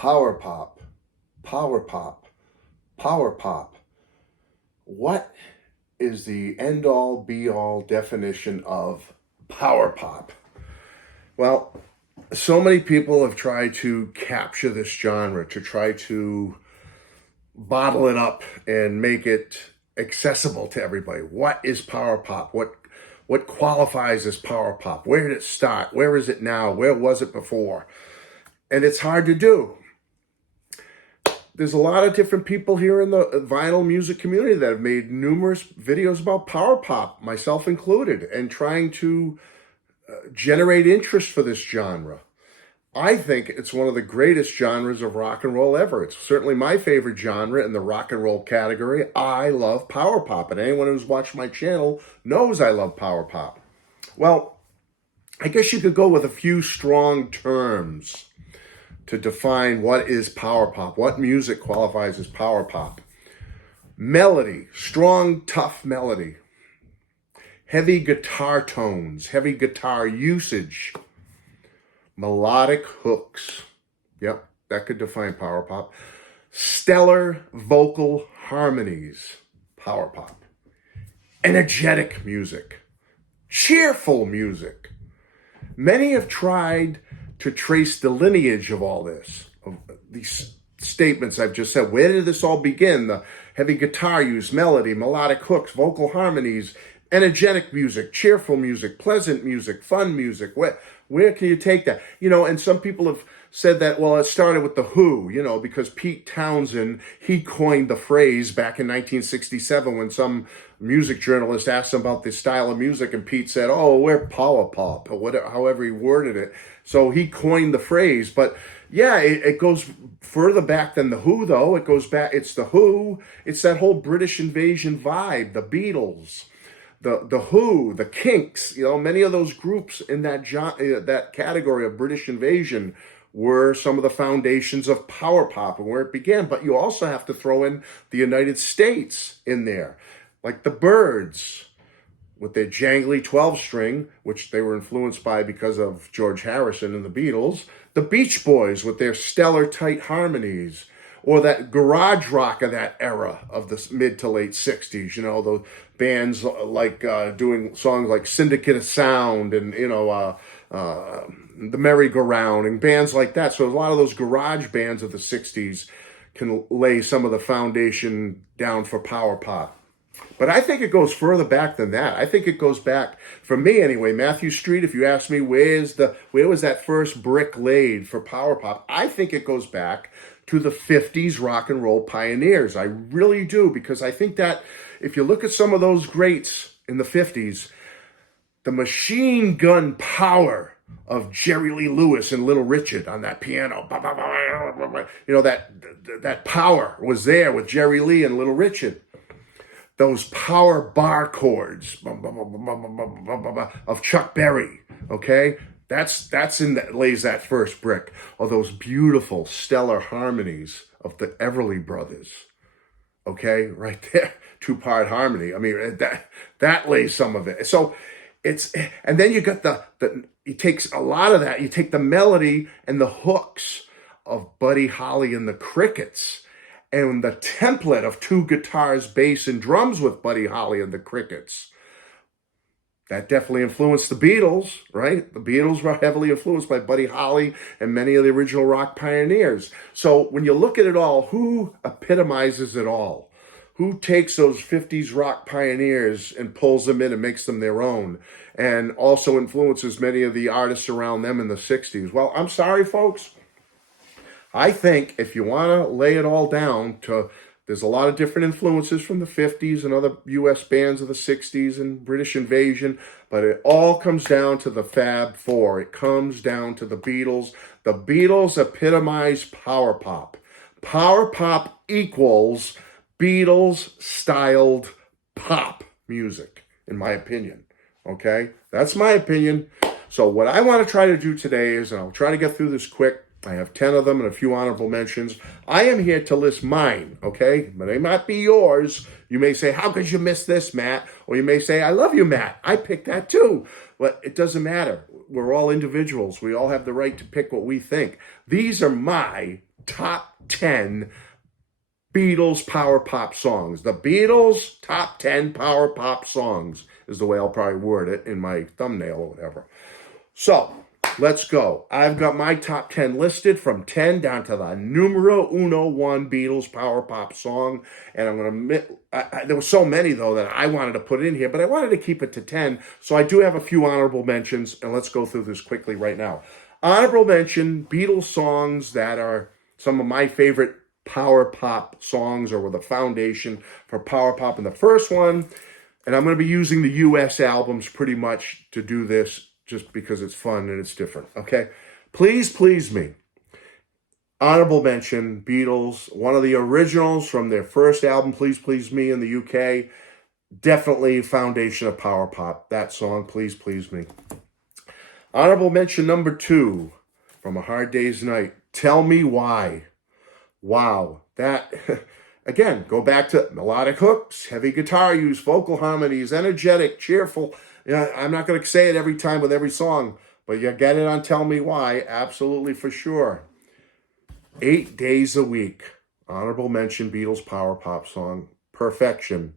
Power pop, power pop, power pop. What is the end all be all definition of power pop? Well, so many people have tried to capture this genre, to try to bottle it up and make it accessible to everybody. What is power pop? What qualifies as power pop? Where did it start? Where is it now? Where was it before? And it's hard to do. There's a lot of different people here in the vinyl music community that have made numerous videos about power pop, myself included, and trying to generate interest for this genre. I think it's one of the greatest genres of rock and roll ever. It's certainly my favorite genre in the rock and roll category. I love power pop, and anyone who's watched my channel knows I love power pop. Well, I guess you could go with a few strong terms to define what is power pop, what music qualifies as power pop. Melody, strong, tough melody. Heavy guitar tones, heavy guitar usage. Melodic hooks. Yep, that could define power pop. Stellar vocal harmonies. Power pop. Energetic music. Cheerful music. Many have tried to trace the lineage of all this, of these statements I've just said. Where did this all begin? The heavy guitar use, melody, melodic hooks, vocal harmonies, energetic music, cheerful music, pleasant music, fun music. Where can you take that? And some people have said that, well, it started with The Who, because Pete Townsend, he coined the phrase back in 1967 when some music journalist asked him about this style of music, and Pete said, oh, we're power pop, or whatever, however he worded it. So he coined the phrase. But yeah, it goes further back than The Who, though. It goes back, it's The Who, it's that whole British invasion vibe, the Beatles, the Who, the Kinks, many of those groups in that category of British invasion were some of the foundations of power pop and where it began. But you also have to throw in the United States in there, like the Byrds with their jangly 12-string, which they were influenced by because of George Harrison and the Beatles, the Beach Boys with their stellar tight harmonies, or that garage rock of that era of the mid to late 60s, those bands like doing songs like Syndicate of Sound and, the Merry-Go-Round and bands like that. So a lot of those garage bands of the 60s can lay some of the foundation down for power pop. But I think it goes further back than that. I think it goes back, for me anyway, Matthew Street, if you ask me where was that first brick laid for power pop, I think it goes back to the 50s rock and roll pioneers. I really do, because I think that if you look at some of those greats in the 50s, the machine gun power of Jerry Lee Lewis and Little Richard on that piano, that power was there with Jerry Lee and Little Richard. Those power bar chords of Chuck Berry, okay? That lays that first brick. Or those beautiful stellar harmonies of the Everly Brothers, okay? Right there, 2-part harmony. I mean, that lays some of it. So and then you got it takes a lot of that. You take the melody and the hooks of Buddy Holly and the Crickets, and the template of 2 guitars, bass, and drums with Buddy Holly and the Crickets. That definitely influenced the Beatles, right? The Beatles were heavily influenced by Buddy Holly and many of the original rock pioneers. So when you look at it all, who epitomizes it all? Who takes those 50s rock pioneers and pulls them in and makes them their own, and also influences many of the artists around them in the 60s? Well, I'm sorry, folks. I think if you want to lay it all down there's a lot of different influences from the 50s and other U.S. bands of the 60s and British invasion, but it all comes down to the Fab Four. It comes down to the Beatles. The Beatles epitomize power pop. Power pop equals Beatles-styled pop music, in my opinion. Okay? That's my opinion. So what I want to try to do today is, and I'll try to get through this quick, I have 10 of them and a few honorable mentions. I am here to list mine, okay? But they might be yours. You may say, how could you miss this, Matt? Or you may say, I love you, Matt. I picked that too. But it doesn't matter. We're all individuals. We all have the right to pick what we think. These are my top 10 Beatles power pop songs. The Beatles top 10 power pop songs is the way I'll probably word it in my thumbnail or whatever. So let's go. I've got my top 10 listed from 10 down to the numero uno one Beatles power pop song. And I'm going to there were so many, though, that I wanted to put in here, but I wanted to keep it to 10. So I do have a few honorable mentions, and let's go through this quickly right now. Honorable mention, Beatles songs that are some of my favorite power pop songs or were the foundation for power pop. And the first one, and I'm going to be using the US albums pretty much to do this just because it's fun and it's different, okay? Please Please Me. Honorable mention, Beatles, one of the originals from their first album, Please Please Me in the UK. Definitely foundation of power pop, that song, Please Please Me. Honorable mention number 2 from A Hard Day's Night, Tell Me Why. Wow, that, again, go back to melodic hooks, heavy guitar use, vocal harmonies, energetic, cheerful. Yeah, I'm not going to say it every time with every song, but you get it on Tell Me Why, absolutely for sure. 8 Days a Week, honorable mention, Beatles power pop song, perfection,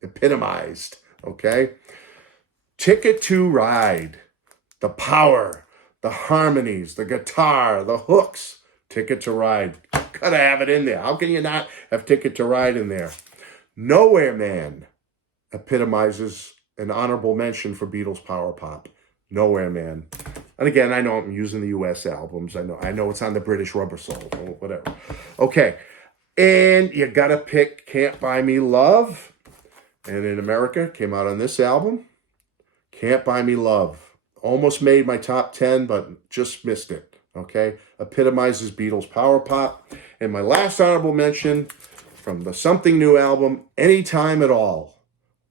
epitomized, okay? Ticket to Ride, the power, the harmonies, the guitar, the hooks, Ticket to Ride. Gotta have it in there. How can you not have Ticket to Ride in there? Nowhere Man epitomizes an honorable mention for Beatles power pop. Nowhere Man. And again, I know I'm using the US albums. I know it's on the British Rubber Soul or whatever. Okay. And you gotta pick Can't Buy Me Love. And in America, came out on this album. Can't Buy Me Love. Almost made my top 10, but just missed it. Okay, epitomizes Beatles power pop. And my last honorable mention from the Something New album, Anytime at All.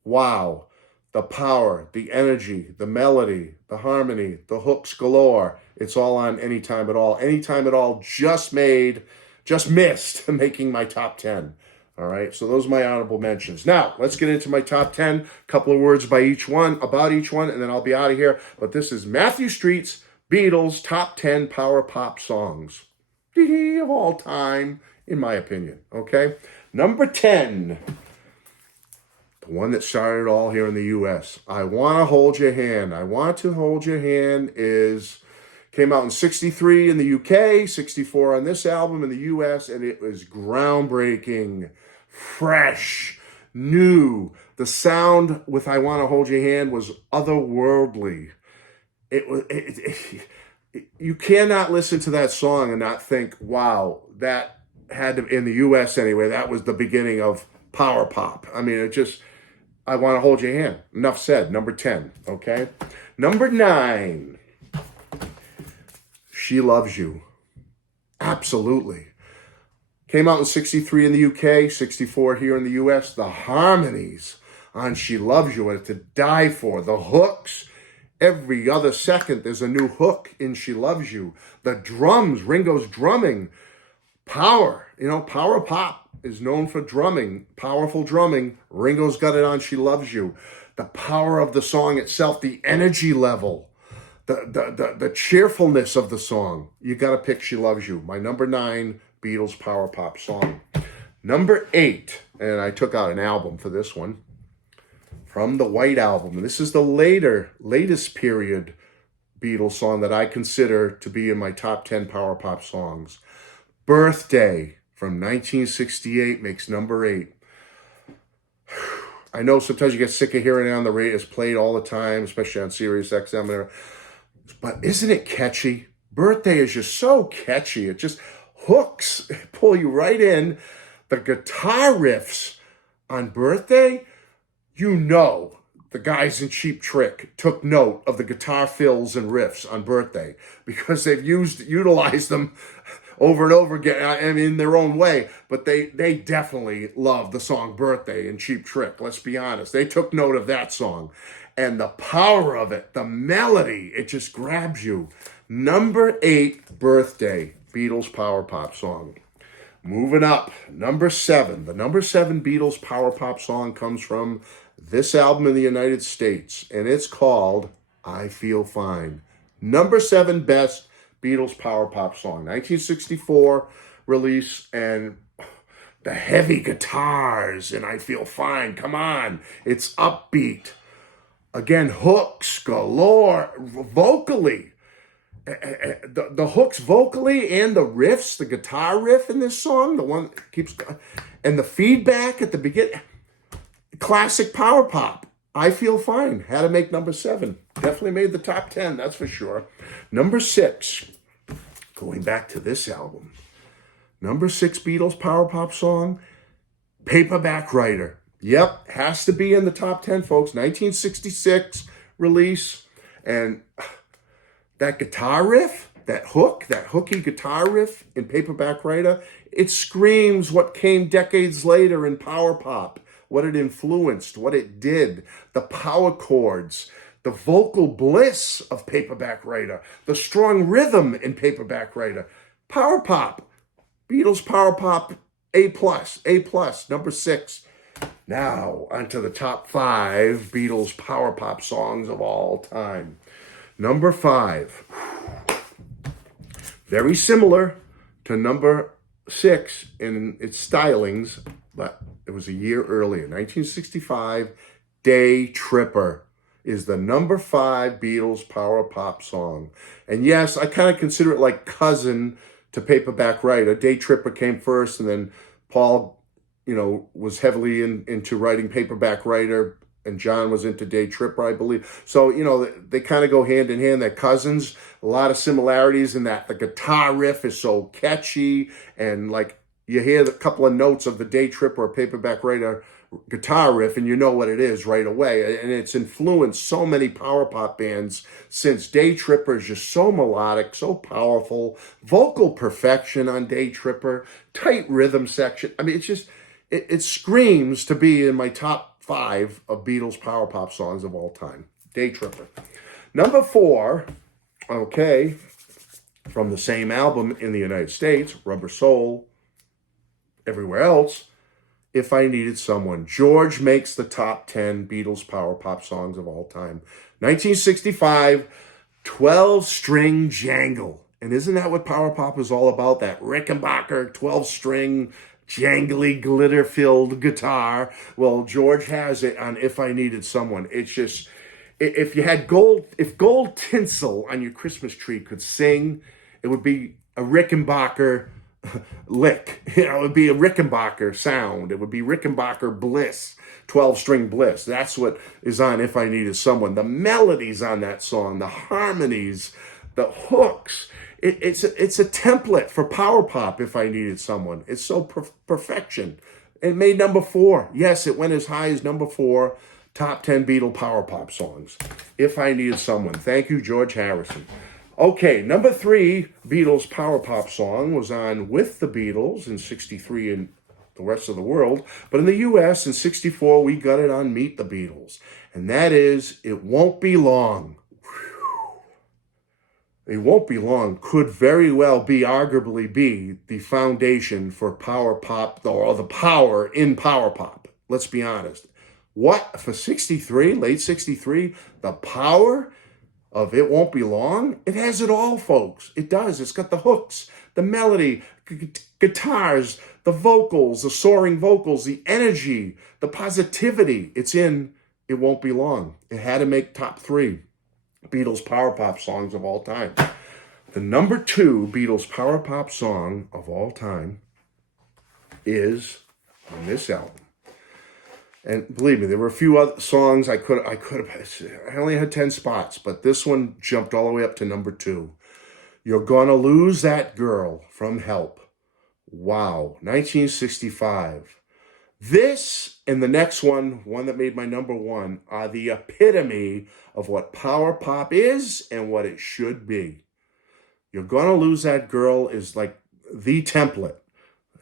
Wow, the power, the energy, the melody, the harmony, the hooks galore. It's all on Anytime at All. Anytime at All just missed making my top 10. All right, so those are my honorable mentions. Now, let's get into my top 10. A couple of words about each one, and then I'll be out of here. But this is Matthew Street's Beatles top 10 power pop songs of all time, in my opinion, okay? Number 10, the one that started it all here in the U.S., I Want to Hold Your Hand. I Want to Hold Your Hand came out in 63 in the UK, 64 on this album in the US, and it was groundbreaking, fresh, new. The sound with I Want to Hold Your Hand was otherworldly. You cannot listen to that song and not think, wow, that had to, in the US anyway, that was the beginning of power pop. I mean, I Want to Hold Your Hand. Enough said. Number 10, okay? Number 9, She Loves You. Absolutely. Came out in 63 in the UK, 64 here in the US. The harmonies on She Loves You are to die for. The hooks, every other second there's a new hook in She Loves You. The drums, Ringo's drumming, power. Power pop is known for drumming, powerful drumming. Ringo's got it on She Loves You. The power of the song itself, the energy level, the cheerfulness of the song. You got to pick She Loves You. My number 9 Beatles power pop song. Number 8, and I took out an album for this one, from the White Album. This is the latest period Beatles song that I consider to be in my top 10 power pop songs. Birthday from 1968 makes number 8. I know sometimes you get sick of hearing it on the radio. It's played all the time, especially on Sirius XM. But isn't it catchy? Birthday is just so catchy. It just hooks, pull you right in. The guitar riffs on Birthday, the guys in Cheap Trick took note of the guitar fills and riffs on Birthday because they've utilized them over and over again, in their own way. But they definitely love the song Birthday and Cheap Trick. Let's be honest. They took note of that song. And the power of it, the melody, it just grabs you. Number 8, Birthday, Beatles power pop song. Moving up, number 7. The number 7 Beatles power pop song comes from this album in the United States, and it's called I Feel Fine. Number 7 best Beatles power pop song. 1964, release, and the heavy guitars, and I Feel Fine. Come on, it's upbeat. Again, hooks galore vocally. The hooks vocally and the riffs, the guitar riff in this song, the one that keeps, and the feedback at the beginning. Classic power pop. I Feel Fine. Had to make number 7. Definitely made the top 10, that's for sure. Number 6, going back to this album. Number 6 Beatles power pop song, Paperback Writer. Yep, has to be in the top 10, folks. 1966 release. And that guitar riff, that hooky guitar riff in Paperback Writer, it screams what came decades later in power pop, what it influenced, what it did, the power chords, the vocal bliss of Paperback Writer, the strong rhythm in Paperback Writer. Power pop, Beatles power pop, A+, number 6. Now, onto the top 5 Beatles power pop songs of all time. Number 5, very similar to number 6 in its stylings, but it was a year earlier. 1965, Day Tripper is the number 5 Beatles power pop song. And yes, I kind of consider it like cousin to Paperback Writer. Day Tripper came first, and then Paul, was heavily into writing Paperback Writer, and John was into Day Tripper, I believe. So, they kind of go hand in hand. They're cousins. A lot of similarities in that the guitar riff is so catchy, and like you hear a couple of notes of the Day Tripper or Paperback Writer guitar riff, and you know what it is right away. And it's influenced so many power pop bands since. Day Tripper is just so melodic, so powerful, vocal perfection on Day Tripper, tight rhythm section. I mean, it's just, it screams to be in my top 5 of Beatles power pop songs of all time. Day Tripper. Number 4, okay, from the same album in the United States, Rubber Soul. Everywhere else, If I Needed Someone. George makes the top 10 Beatles power pop songs of all time. 1965, 12-string jangle. And isn't that what power pop is all about? That Rickenbacker 12-string jangly glitter-filled guitar. Well, George has it on If I Needed Someone. It's just, if you had if gold tinsel on your Christmas tree could sing, it would be a Rickenbacker lick. It would be a Rickenbacker sound. It would be Rickenbacker bliss, 12-string bliss. That's what is on If I Needed Someone. The melodies on that song, the harmonies, the hooks. It's a template for power pop. If I Needed Someone. It's so perfection. It made number 4. Yes, it went as high as number 4. Top 10 Beatle power pop songs. If I Needed Someone. Thank you, George Harrison. Okay, number 3 Beatles power pop song was on With the Beatles in 63 in the rest of the world. But in the U.S. in 64, we got it on Meet the Beatles. And that is It Won't Be Long. It Won't Be Long could very well be, arguably be, the foundation for power pop, or the power in power pop. Let's be honest. What, for 63, late 63, the power of It Won't Be Long? It has it all, folks. It does. It's got the hooks, the melody, guitars, the vocals, the soaring vocals, the energy, the positivity. It's in It Won't Be Long. It had to make top 3 Beatles power pop songs of all time. The number 2 Beatles power pop song of all time is on this album. And believe me, there were a few other songs I only had 10 spots, but this one jumped all the way up to number 2. You're Gonna Lose That Girl from Help. Wow, 1965. This and the next one that made my number 1, are the epitome of what power pop is and what it should be. You're Gonna Lose That Girl is like the template.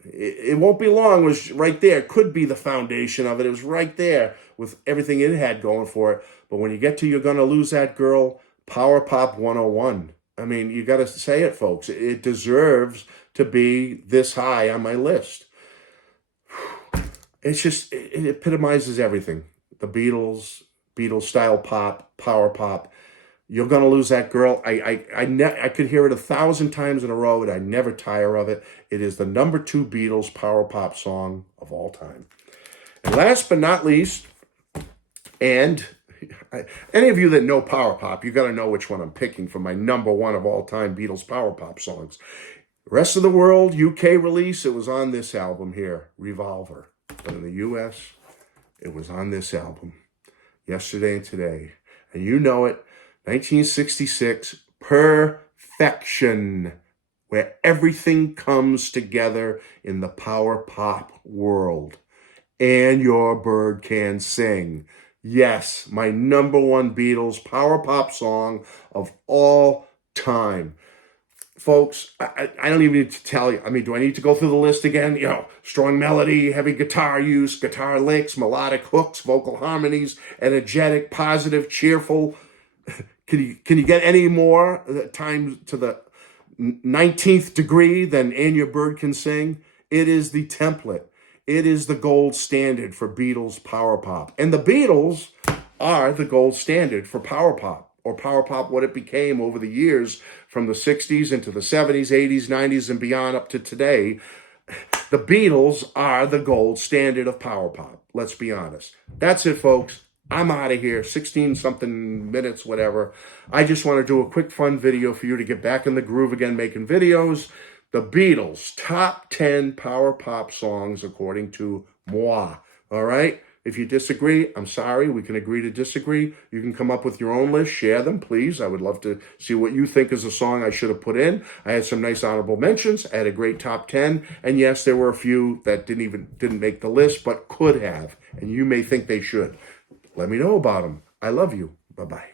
It Won't Be Long was right there. It could be the foundation of it. It was right there with everything it had going for it. But when you get to You're Gonna Lose That Girl, Power Pop 101. I mean, you got to say it, folks. It deserves to be this high on my list. It's just, it epitomizes everything. The Beatles style pop, power pop. You're Gonna Lose That Girl. I could hear it 1,000 times in a row, and I never tire of it. It is the number 2 Beatles power pop song of all time. And last but not least, and any of you that know power pop, you got to know which one I'm picking for my number 1 of all time Beatles power pop songs. The rest of the world, UK release, it was on this album here, Revolver. But in the US, it was on this album, Yesterday and Today. And you know it, 1966, Perfection, where everything comes together in the power pop world. And Your Bird Can Sing. Yes, my number 1 Beatles power pop song of all time. Folks, I don't even need to tell you. I mean, do I need to go through the list again? You know, strong melody, heavy guitar use, guitar licks, melodic hooks, vocal harmonies, energetic, positive, cheerful. Can you get any more times to the 19th degree than And Your Bird Can Sing? It is the template. It is the gold standard for Beatles power pop. And the Beatles are the gold standard for power pop, or power pop what it became over the years from the 60s into the 70s, 80s, 90s, and beyond up to today. The Beatles are the gold standard of power pop. Let's be honest. That's it, folks. I'm out of here, 16 something minutes, whatever. I just want to do a quick fun video for you to get back in the groove again, making videos. The Beatles, top 10 power pop songs according to moi. All right? If you disagree, I'm sorry. We can agree to disagree. You can come up with your own list. Share them, please. I would love to see what you think is a song I should have put in. I had some nice honorable mentions. I had a great top 10. And yes, there were a few that didn't make the list, but could have. And you may think they should. Let me know about them. I love you. Bye-bye.